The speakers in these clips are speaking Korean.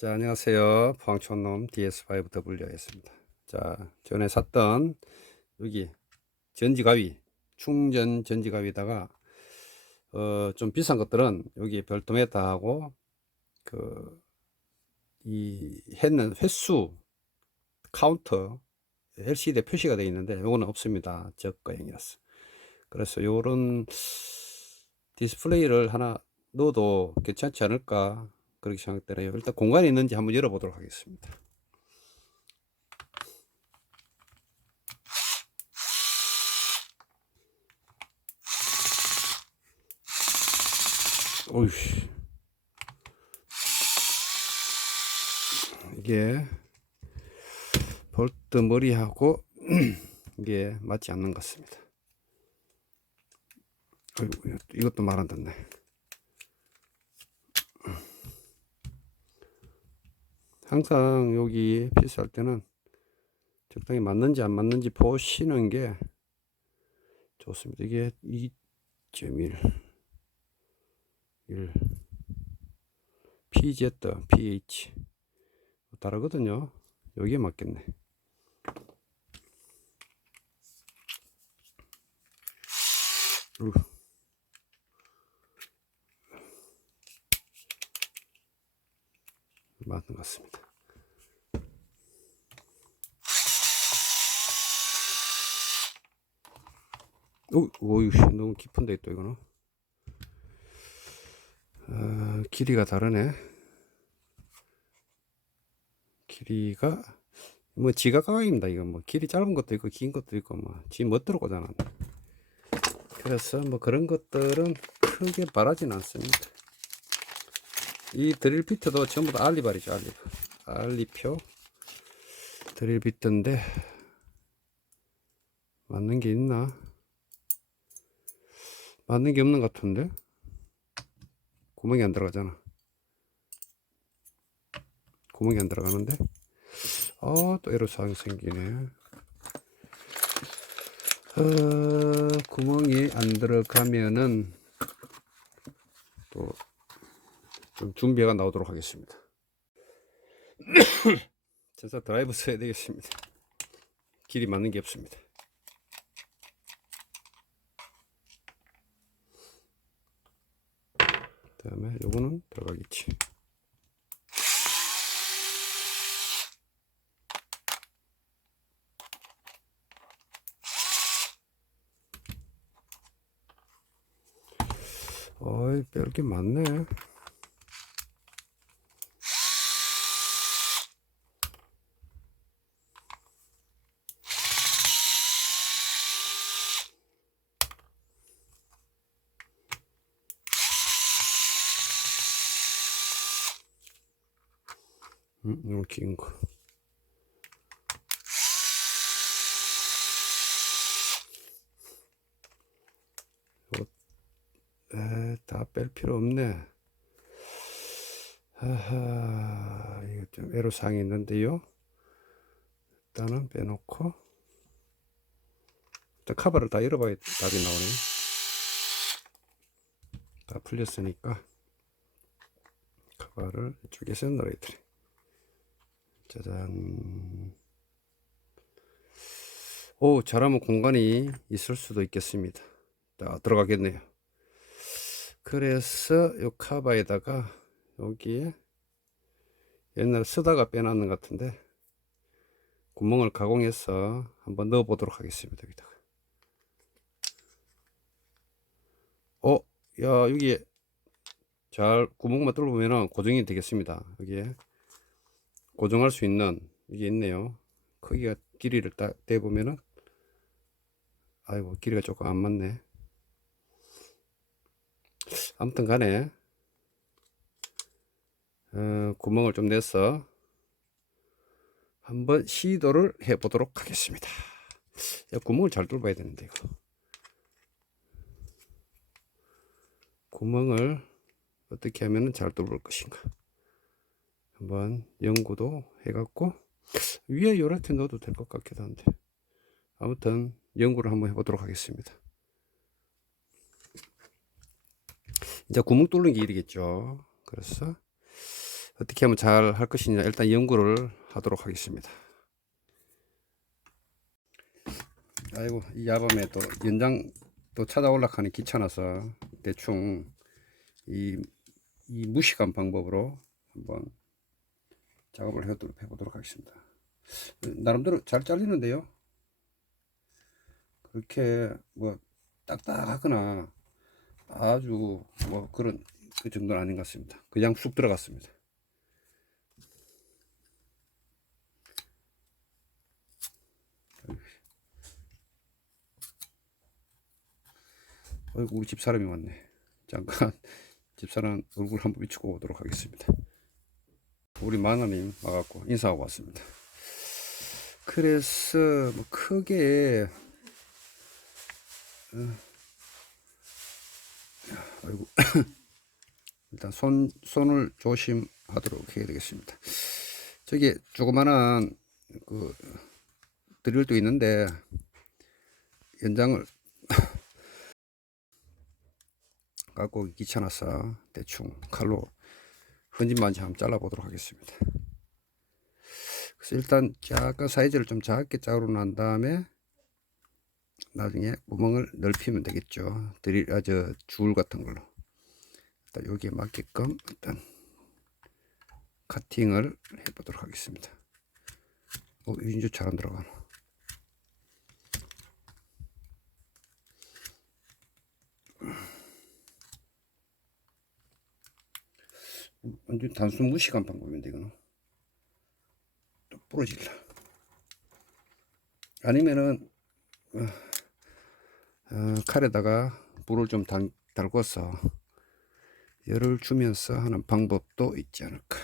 자, 안녕하세요. 포항촌놈 DS5W였습니다. 자, 전에 샀던 여기 전지가위, 충전 전지가위다가 어, 좀 비싼 것들은 여기 별도메타하고 그 이 했는 횟수 카운터 LCD에 표시가 되어 있는데 요거는 없습니다. 저가형이었어. 그래서 요런 디스플레이를 하나 넣어도 괜찮지 않을까 그렇게 생각되네요. 일단 공간이 있는지 한번 열어보도록 하겠습니다. 어휴. 이게 볼트 머리하고 이게 맞지 않는 것 같습니다. 이것도 말 안 듣네. 항상 여기 피스할 때는 적당히 맞는지 안 맞는지 보시는 게 좋습니다. 이게 2.1 1 PZ, pH 다르거든요. 여기에 맞겠네. 우. 맞는 것 같습니다. 오, 오유, 너무 깊은데 또 이거는. 어, 길이가 다르네. 길이가 뭐 지각각입니다. 이거 뭐 길이 짧은 것도 있고 긴 것도 있고 뭐지 멋대로 꽂아놨네. 그래서 뭐 그런 것들은 크게 바라진 않습니다. 이 드릴 비트도 전부 다 알리발이죠, 알리발. 알리표 드릴 비트인데 맞는 게 있나? 맞는 게 없는 것 같은데 구멍이 안 들어가잖아. 구멍이 안 들어가는데 어, 또 에러사항이 생기네. 어, 구멍이 안 들어가면은 또 좀 준비가 나오도록 하겠습니다. 전사 드라이브 써야 되겠습니다. 길이 맞는 게 없습니다. 그다음에 요거는 들어가겠지. 어이, 뺄게 많네. 이거 긴 거. 다 뺄 필요 없네. 하하, 이거 좀 애로사항이 있는데요. 일단은 빼놓고, 일단 카바를 다 열어봐야 답이 나오네. 다 풀렸으니까, 카바를 넣어야 돼. 짜잔. 오, 잘하면 공간이 있을 수도 있겠습니다. 자, 들어가겠네요. 그래서 요 카바에다가 여기에 옛날 쓰다가 빼놨는 것 같은데 구멍을 가공해서 한번 넣어 보도록 하겠습니다. 여기다가. 어, 야, 여기에 잘 구멍만 뚫어보면 고정이 되겠습니다. 여기에 고정할 수 있는 이게 있네요. 크기가 길이를 딱 대보면은 아이고 길이가 조금 안 맞네. 아무튼 간에 어, 구멍을 좀 내서 한번 시도를 해 보도록 하겠습니다. 야, 구멍을 잘 뚫어봐야 되는데 이거. 구멍을 어떻게 하면 잘 뚫을 것인가. 한번 연구도 해갖고 위에 요렇게 넣어도 될 것 같기도 한데 아무튼 연구를 한번 해보도록 하겠습니다. 이제 구멍 뚫는 게 일이겠죠. 그래서 어떻게 하면 잘 할 것이냐 일단 연구를 하도록 하겠습니다. 아이고 이 야밤에 또 연장 또 찾아 올라 하니 귀찮아서 대충 이, 이 무식한 방법으로 한번 작업을 해보도록, 해보도록 하겠습니다. 나름대로 잘 잘리는데요. 그렇게 뭐 딱딱하거나 아주 뭐 그런 그 정도는 아닌 것 같습니다. 그냥 쑥 들어갔습니다. 어이구 우리 집사람이 왔네. 잠깐 집사람 얼굴 한번 비추고 오도록 하겠습니다. 우리 마누님 와갖고 인사하고 왔습니다. 그래서 뭐 크게 어, 아이고 일단 손 손을 조심하도록 해야 되겠습니다. 저기 조그만한 그 드릴도 있는데 연장을 갖고 귀찮아서 대충 칼로 흔진만지 한번 잘라보도록 하겠습니다. 그래서 일단 약간 사이즈를 좀 작게 자르고 난 다음에 나중에 구멍을 넓히면 되겠죠. 드릴 아 저 줄 같은 걸로 일단 여기에 맞게끔 일단 카팅을 해보도록 하겠습니다. 어, 이제 잘안 들어가나. 완전 단순 무식한 방법인데 이거는. 또 부러질라. 아니면은 어, 어, 칼에다가 불을 좀 달, 달궈서 열을 주면서 하는 방법도 있지 않을까.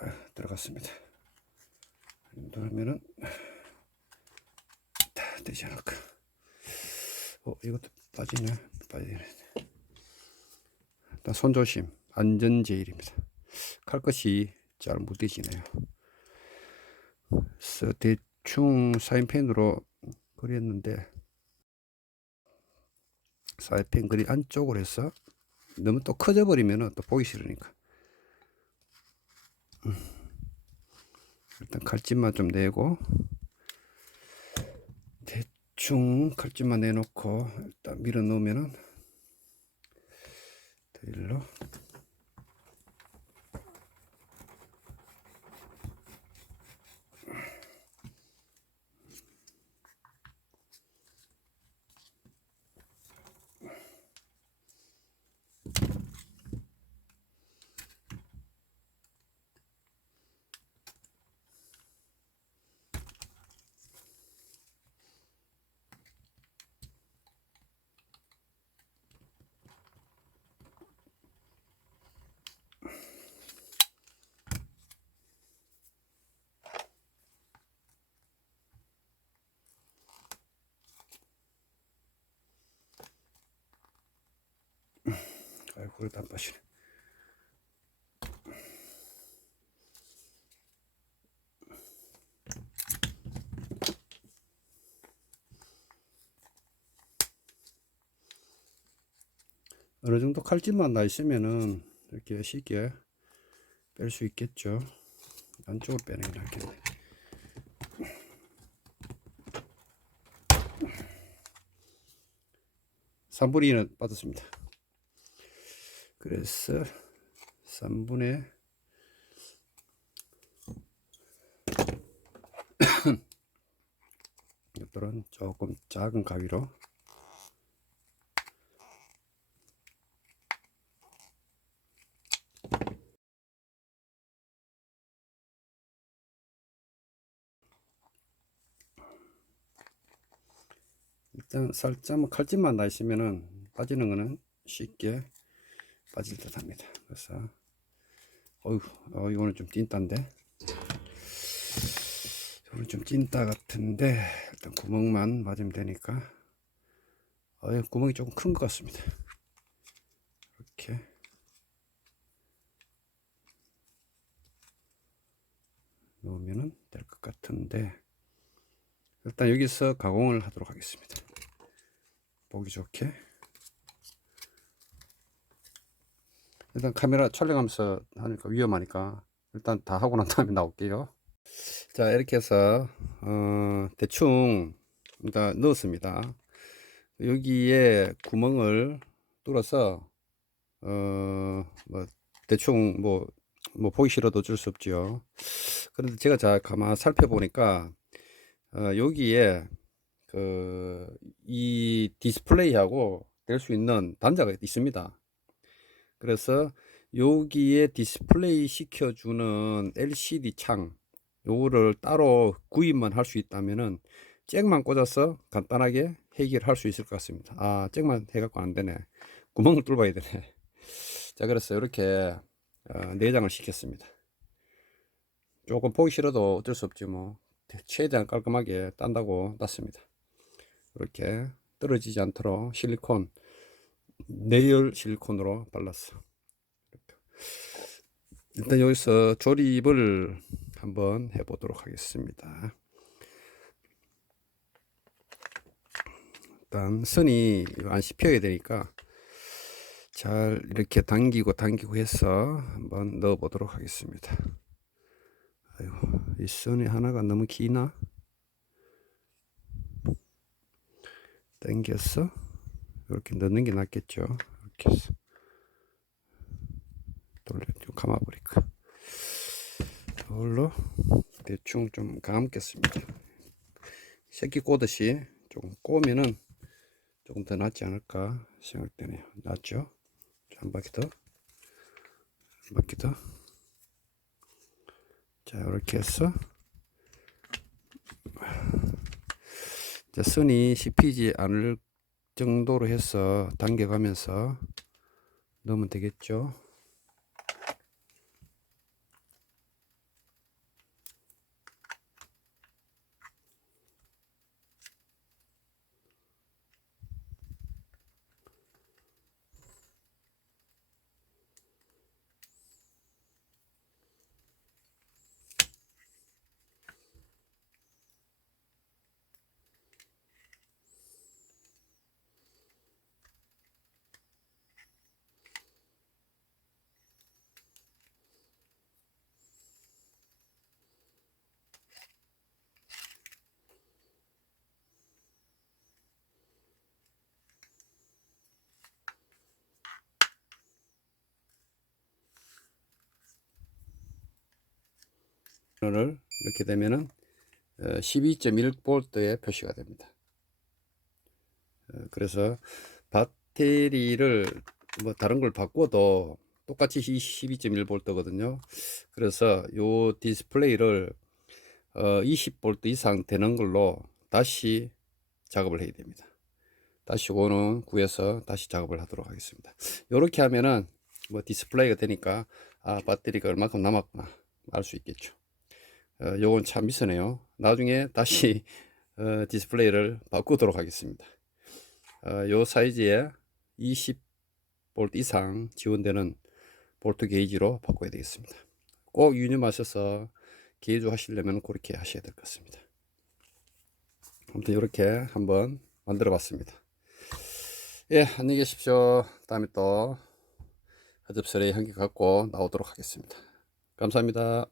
아, 들어갔습니다. 그러면은 다 되지 않을까. 어 이것도 빠지네 빠지네 일단 손조심 안전 제일입니다. 칼끝이 잘 묻어지네요. 그래서 대충 사인펜으로 그렸는데 사인펜 그리 안쪽으로 해서 너무 또 커져 버리면 또 보기 싫으니까. 음. 일단 칼집만 좀 내고 대충 칼집만 내놓고 일단 밀어 넣으면은 드릴로 그래도 안 빠지네. 어느 정도 칼집만 나 있으면은 이렇게 쉽게 뺄 수 있겠죠. 안쪽으로 빼는 게 낫겠네. 삼분의 2는 빠졌습니다 그래서 3분의 이들은 조금 작은 가위로 일단 살짝 칼집만 나 있으면은 빠지는 거는 쉽게 빠질 듯 합니다. 그래서, 어휴, 어, 이거는 좀 찐따인데. 이거는 좀 찐따 같은데, 일단 구멍만 맞으면 되니까. 어, 구멍이 조금 큰 것 같습니다. 이렇게. 넣으면 될 것 같은데, 일단 여기서 가공을 하도록 하겠습니다. 보기 좋게. 일단 카메라 촬영하면서 하니까 위험하니까 일단 다 하고 난 다음에 나올게요. 자 이렇게 해서 어, 대충 일단 넣었습니다. 여기에 구멍을 뚫어서 어 뭐 대충 뭐 뭐 보기 싫어도 어쩔 수 없지요. 그런데 제가 자 가만 살펴보니까 어, 여기에 그 이 디스플레이하고 될 수 있는 단자가 있습니다. 그래서 여기에 디스플레이 시켜주는 LCD 창 요거를 따로 구입만 할 수 있다면은 잭만 꽂아서 간단하게 해결할 수 있을 것 같습니다. 아 잭만 해갖고 안 되네. 구멍을 뚫어야 되네. 자 그래서 이렇게 어, 내장을 시켰습니다. 조금 보기 싫어도 어쩔 수 없지 뭐 최대한 깔끔하게 딴다고 땄습니다. 이렇게 떨어지지 않도록 실리콘 내열 실리콘으로 발랐어. 일단 여기서 조립을 한번 해보도록 하겠습니다. 일단 선이 안 씹혀야 되니까 잘 이렇게 당기고 당기고 해서 한번 넣어 보도록 하겠습니다. 아이고, 이 선이 하나가 너무 기나? 당겨서 이렇게 넣는 게 낫겠죠. 이렇게 해서 돌려 좀 감아버릴까. 이걸로 대충 좀 감겠습니다. 새끼 꼬듯이 조금 꼬면은 조금 더 낫지 않을까 생각되네요. 낫죠? 자, 한 바퀴 더. 한 바퀴 더. 자, 이렇게 해서 자, 선이 씹히지 않을 정도로 해서 당겨가면서 넣으면 되겠죠. 를 이렇게 되면은 12.1V에 표시가 됩니다. 어, 그래서 배터리를 뭐 다른 걸 바꿔도 똑같이 12.1V거든요. 그래서 요 디스플레이를 20V 이상 되는 걸로 다시 작업을 해야 됩니다. 다시 요거는 구해서 다시 작업을 하도록 하겠습니다. 이렇게 하면은 뭐 디스플레이가 되니까 아 배터리가 얼마큼 남았구나 알 수 있겠죠. 어, 요건 참 미스네요. 나중에 다시 어, 디스플레이를 바꾸도록 하겠습니다. 어, 요 사이즈에 20V 이상 지원되는 볼트 게이지로 바꿔야 되겠습니다. 꼭 유념하셔서 개조 하시려면 그렇게 하셔야 될 것 같습니다. 아무튼 이렇게 한번 만들어 봤습니다. 예, 안녕히 계십시오. 다음에 또 허접스레 향기 갖고 나오도록 하겠습니다. 감사합니다.